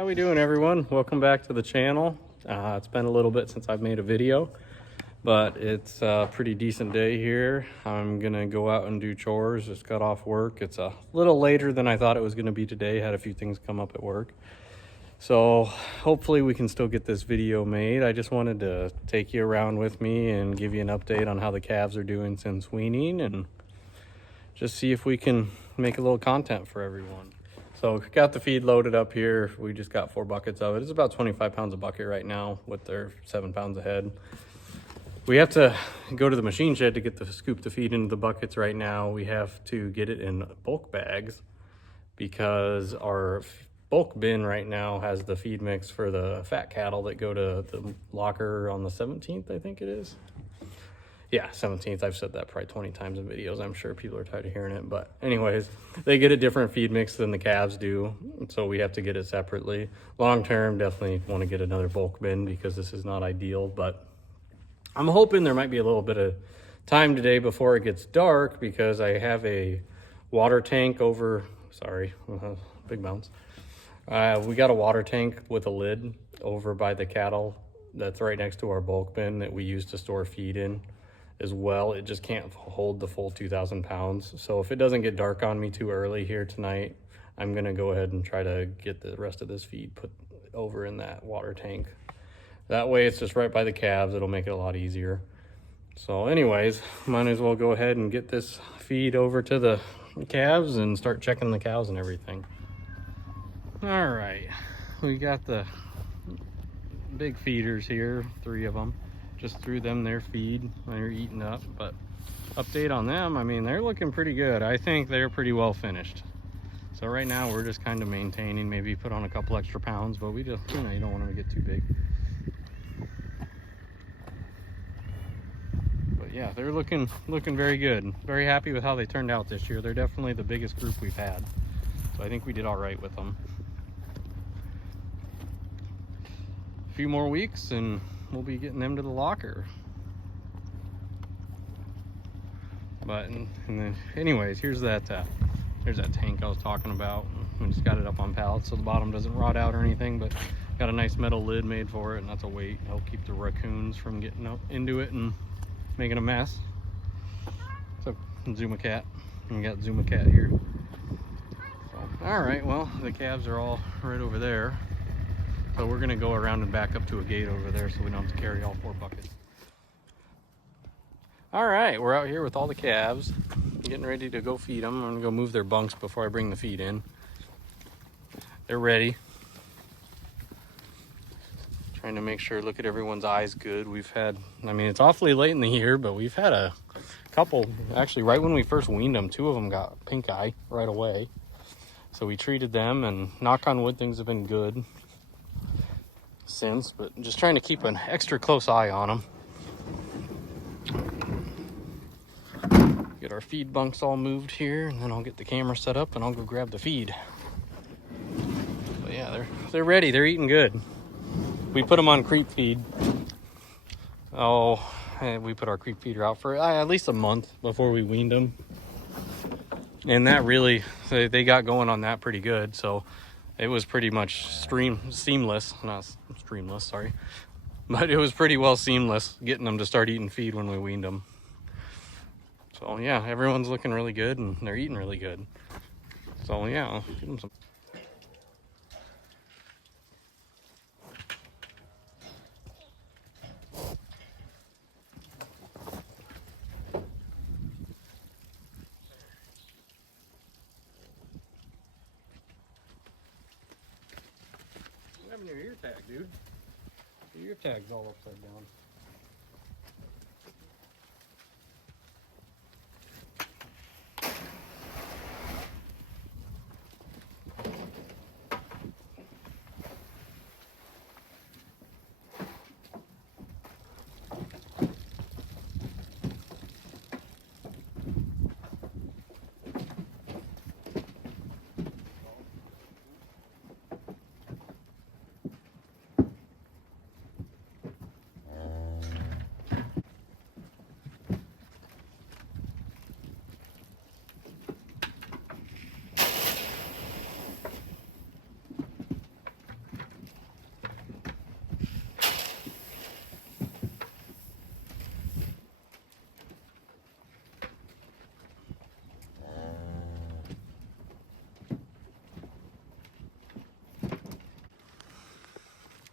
How we doing, everyone? Welcome back to the channel. It's been a little bit since I've made a video, but it's a pretty decent day here. I'm gonna go out and do chores. Just got off work. It's a little later than I thought it was gonna be today. Had a few things come up at work, so hopefully we can still get this video made. I just wanted to take you around with me and give you an update on how the calves are doing since weaning, and just see if we can make a little content for everyone. So got the feed loaded up here. We just got 4 buckets of it. It's about 25 pounds a bucket right now with their 7 pounds a head. We have to go to the machine shed to get the scoop the feed into the buckets right now. We have to get it in bulk bags because our bulk bin right now has the feed mix for the fat cattle that go to the locker on the 17th, I think it is. Yeah, 17th. I've said that probably 20 times in videos. I'm sure people are tired of hearing it. But anyways, they get a different feed mix than the calves do. So we have to get it separately. Long term, definitely want to get another bulk bin because this is not ideal. But I'm hoping there might be a little bit of time today before it gets dark because I have a water tank over, big bounce. We got a water tank with a lid over by the cattle that's right next to our bulk bin that we use to store feed in as well. It just can't hold the full 2,000 pounds. So if it doesn't get dark on me too early here tonight, I'm gonna go ahead and try to get the rest of this feed put over in that water tank. That way it's just right by the calves. It'll make it a lot easier. So anyways, might as well go ahead and get this feed over to the calves and start checking the cows and everything. All right, we got the big feeders here, 3 of them. Just threw them their feed. They're eating up, but update on them, I mean, they're looking pretty good. I think they're pretty well finished. So right now we're just kind of maintaining, maybe put on a couple extra pounds, but we just, you don't want them to get too big. But yeah, they're looking very good. Very happy with how they turned out this year. They're definitely the biggest group we've had. So I think we did all right with them. A few more weeks and we'll be getting them to the locker. But and then anyways, there's that tank I was talking about. We just got it up on pallets so the bottom doesn't rot out or anything, but got a nice metal lid made for it, and that's a weight. Help keep the raccoons from getting up into it and making a mess. So Zuma cat, and we got Zuma cat here. So, all right, well, the calves are all right over there. So we're gonna go around and back up to a gate over there so we don't have to carry all 4 buckets. All right, we're out here with all the calves, getting ready to go feed them. I'm gonna go move their bunks before I bring the feed in. They're ready. Trying to make sure, look at everyone's eyes good. We've had, I mean, it's awfully late in the year, but we've had a couple, actually right when we first weaned them, 2 of them got pink eye right away. So we treated them, and knock on wood, things have been good since, but just trying to keep an extra close eye on them. Get our feed bunks all moved here, and then I'll get the camera set up and I'll go grab the feed. But yeah, they're ready. They're eating good. We put them on creep feed. We put our creep feeder out for at least a month before we weaned them, and that really, they got going on that pretty good. So it was pretty much seamless, but it was pretty well seamless getting them to start eating feed when we weaned them. So yeah, everyone's looking really good and they're eating really good. So yeah, I'll give them some. What happened to your ear tag, dude? Your ear tag's all upside down.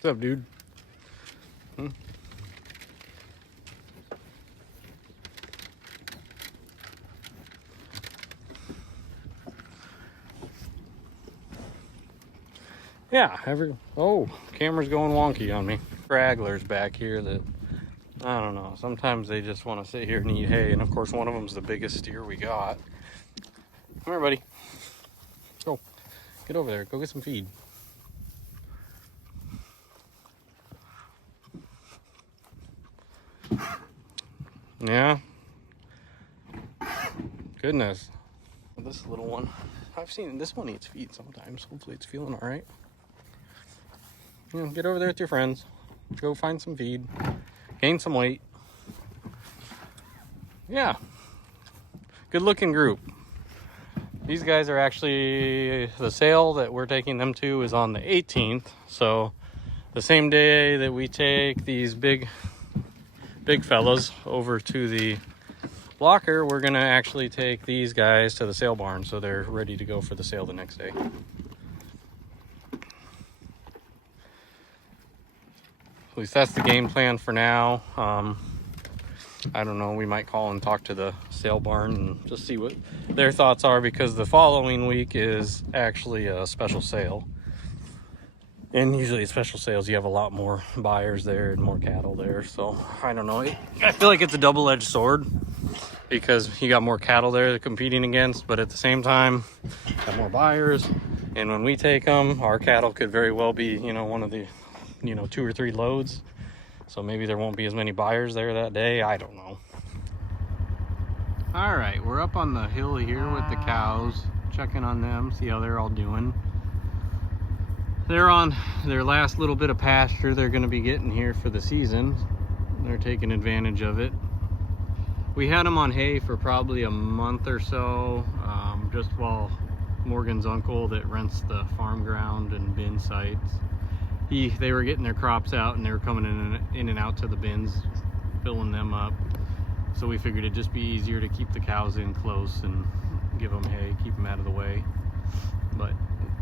What's up, dude? Hmm? Yeah, oh, camera's going wonky on me. Stragglers back here that, I don't know, sometimes they just want to sit here and eat hay, and of course one of them's the biggest steer we got. Come here, buddy. Go. Get over there. Go get some feed. Yeah. Goodness. This little one, I've seen this one eats feed sometimes. Hopefully it's feeling all right. Get over there with your friends. Go find some feed. Gain some weight. Yeah. Good looking group. These guys are actually, the sale that we're taking them to is on the 18th. So the same day that we take these big fellas over to the locker, we're gonna actually take these guys to the sale barn so they're ready to go for the sale the next day. At least that's the game plan for now. I don't know, we might call and talk to the sale barn and just see what their thoughts are, because the following week is actually a special sale. And usually at special sales, you have a lot more buyers there and more cattle there. So I don't know. I feel like it's a double-edged sword, because you got more cattle there they're competing against, but at the same time, got more buyers. And when we take them, our cattle could very well be, one of the, 2 or 3 loads. So maybe there won't be as many buyers there that day. I don't know. All right, we're up on the hill here with the cows, checking on them, see how they're all doing. They're on their last little bit of pasture they're going to be getting here for the season. They're taking advantage of it. We had them on hay for probably a month or so, just while Morgan's uncle that rents the farm ground and bin sites, they were getting their crops out and they were coming in and out to the bins, filling them up. So we figured it'd just be easier to keep the cows in close and give them hay, keep them out of the way. But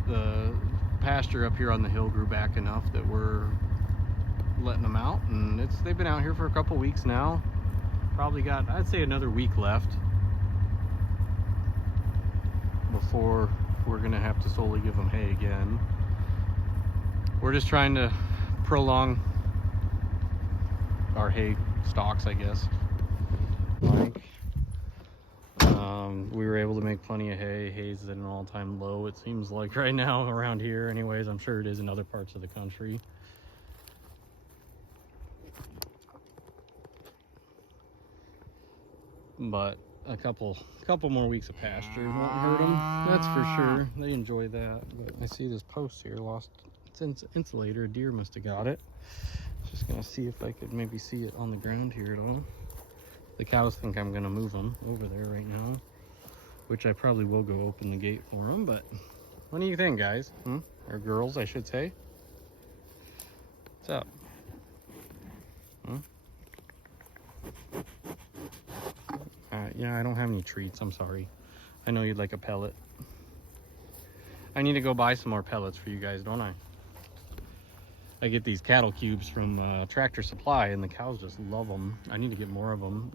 the pasture up here on the hill grew back enough that we're letting them out, and they've been out here for a couple weeks now. Probably got, I'd say, another week left before we're gonna have to solely give them hay again. We're just trying to prolong our hay stocks, I guess. We were able to make plenty of hay. Hay's at an all-time low, it seems like, right now around here. Anyways, I'm sure it is in other parts of the country. But a couple more weeks of pasture won't hurt them, that's for sure. They enjoy that. But I see this post here lost its insulator. A deer must have got it. Just gonna see if I could maybe see it on the ground here at all. The cows think I'm gonna move them over there right now, which I probably will go open the gate for them. But what do you think, guys? Or girls, I should say. What's up? Yeah, I don't have any treats, I'm sorry. I know you'd like a pellet. I need to go buy some more pellets for you guys, don't I? I get these cattle cubes from Tractor Supply, and the cows just love them. I need to get more of them.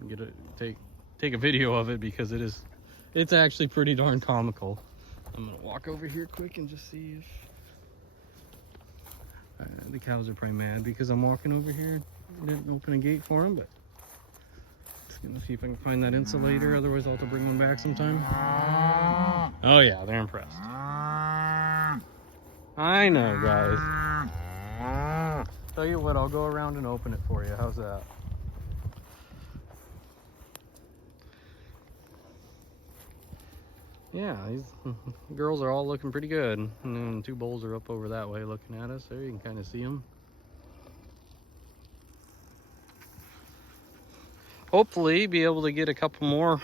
Take a video of it, because it's actually pretty darn comical. I'm gonna walk over here quick and just see if the cows are probably mad because I'm walking over here. I didn't open a gate for them, but just gonna see if I can find that insulator. Otherwise, I'll have to bring them back sometime. Oh yeah, they're impressed. I know, guys. Tell you what, I'll go around and open it for you. How's that? Yeah, these girls are all looking pretty good. And then 2 bulls are up over that way looking at us. There, you can kind of see them. Hopefully be able to get a couple more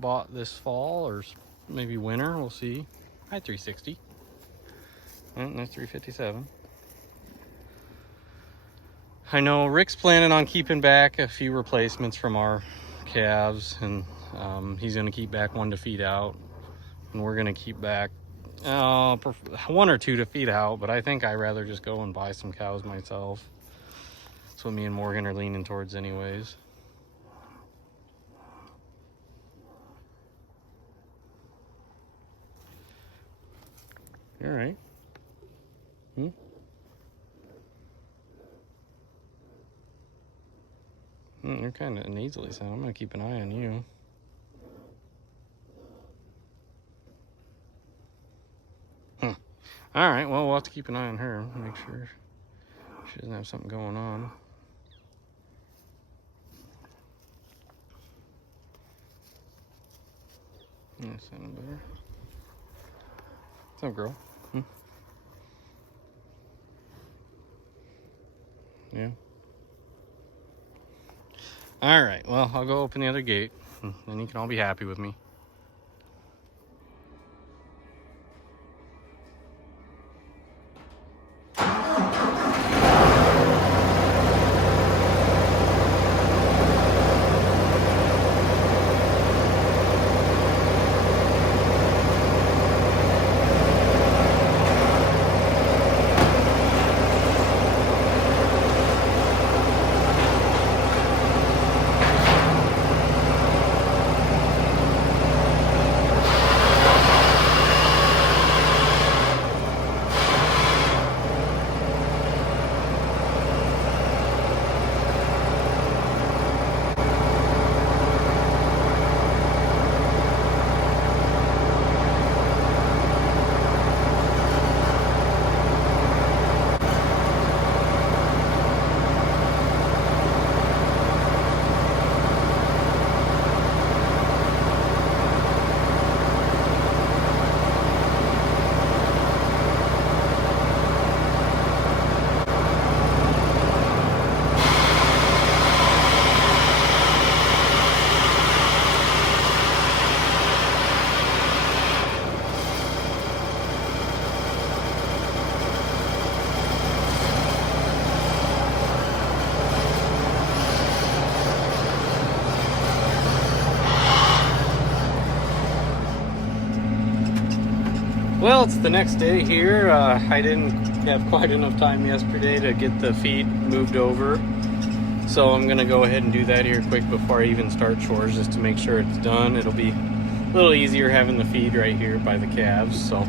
bought this fall, or maybe winter. We'll see. Hi, 360. And that's 357. I know Rick's planning on keeping back a few replacements from our calves, and he's going to keep back one to feed out, and we're going to keep back One or two to feed out, but I think I'd rather just go and buy some cows myself. That's what me and Morgan are leaning towards anyways. All right. You're kind of nasally sound. I'm gonna keep an eye on you. All right, well, we'll have to keep an eye on her, make sure she doesn't have something going on. That sounded better. What's up, girl? Yeah. All right, well, I'll go open the other gate, and then you can all be happy with me. Well, it's the next day here. I didn't have quite enough time yesterday to get the feed moved over. So I'm gonna go ahead and do that here quick before I even start chores, just to make sure it's done. It'll be a little easier having the feed right here by the calves. So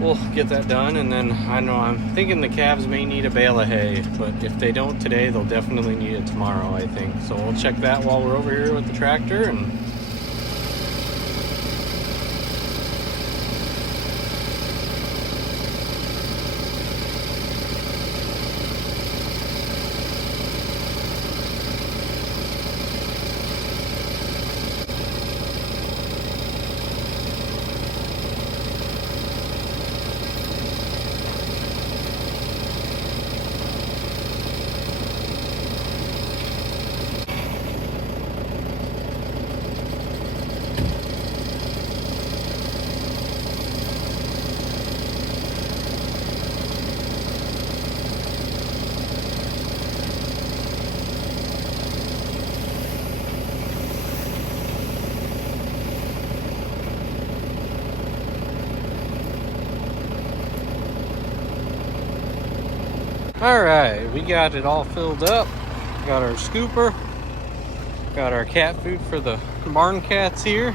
we'll get that done, and then I'm thinking the calves may need a bale of hay, but if they don't today, they'll definitely need it tomorrow, I think. So we'll check that while we're over here with the tractor. And all right, we got it all filled up. Got our scooper, got our cat food for the barn cats here.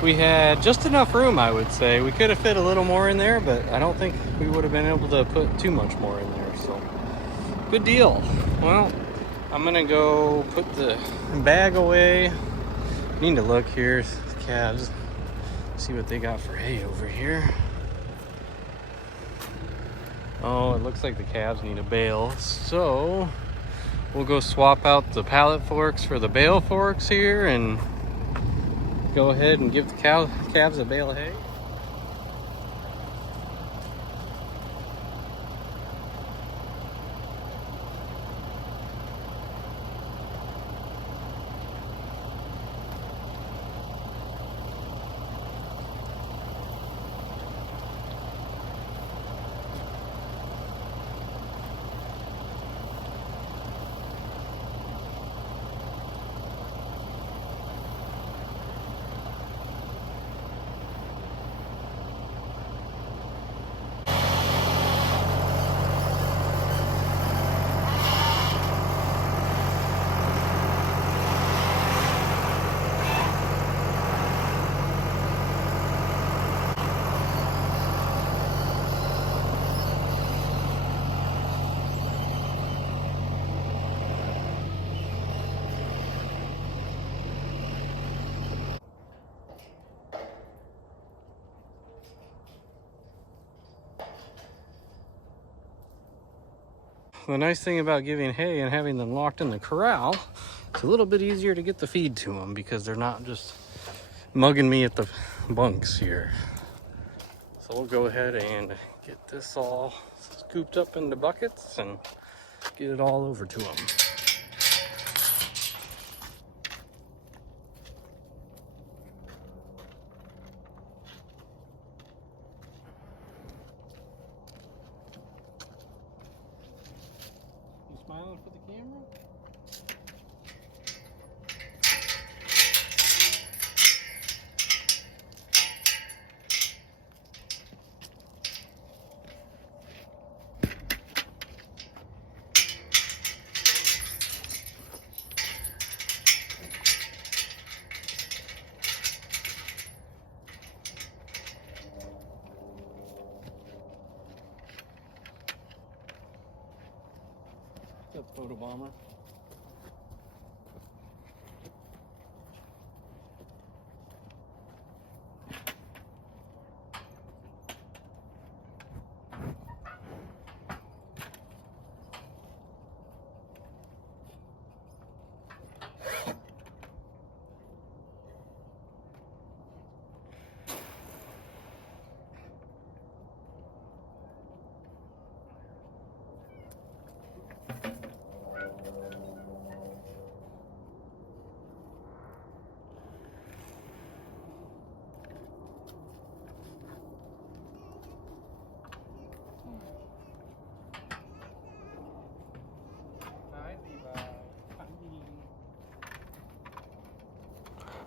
We had just enough room, I would say. We could have fit a little more in there, but I don't think we would have been able to put too much more in there, so good deal. Well, I'm gonna go put the bag away. Need to look here, the calves, see what they got for hay over here. Oh, it looks like the calves need a bale, so we'll go swap out the pallet forks for the bale forks here and go ahead and give the calves a bale of hay. the nice thing about giving hay and having them locked in the corral, it's a little bit easier to get the feed to them because they're not just mugging me at the bunks here. So we'll go ahead and get this all scooped up into buckets and get it all over to them. You smiling for the camera? What's up, photo bomber?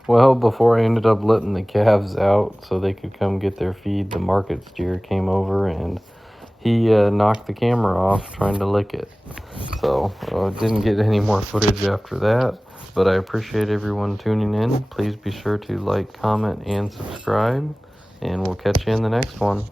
Well, before I ended up letting the calves out so they could come get their feed, the market steer came over and he knocked the camera off trying to lick it. So didn't get any more footage after that, but I appreciate everyone tuning in. Please be sure to like, comment, and subscribe, and we'll catch you in the next one.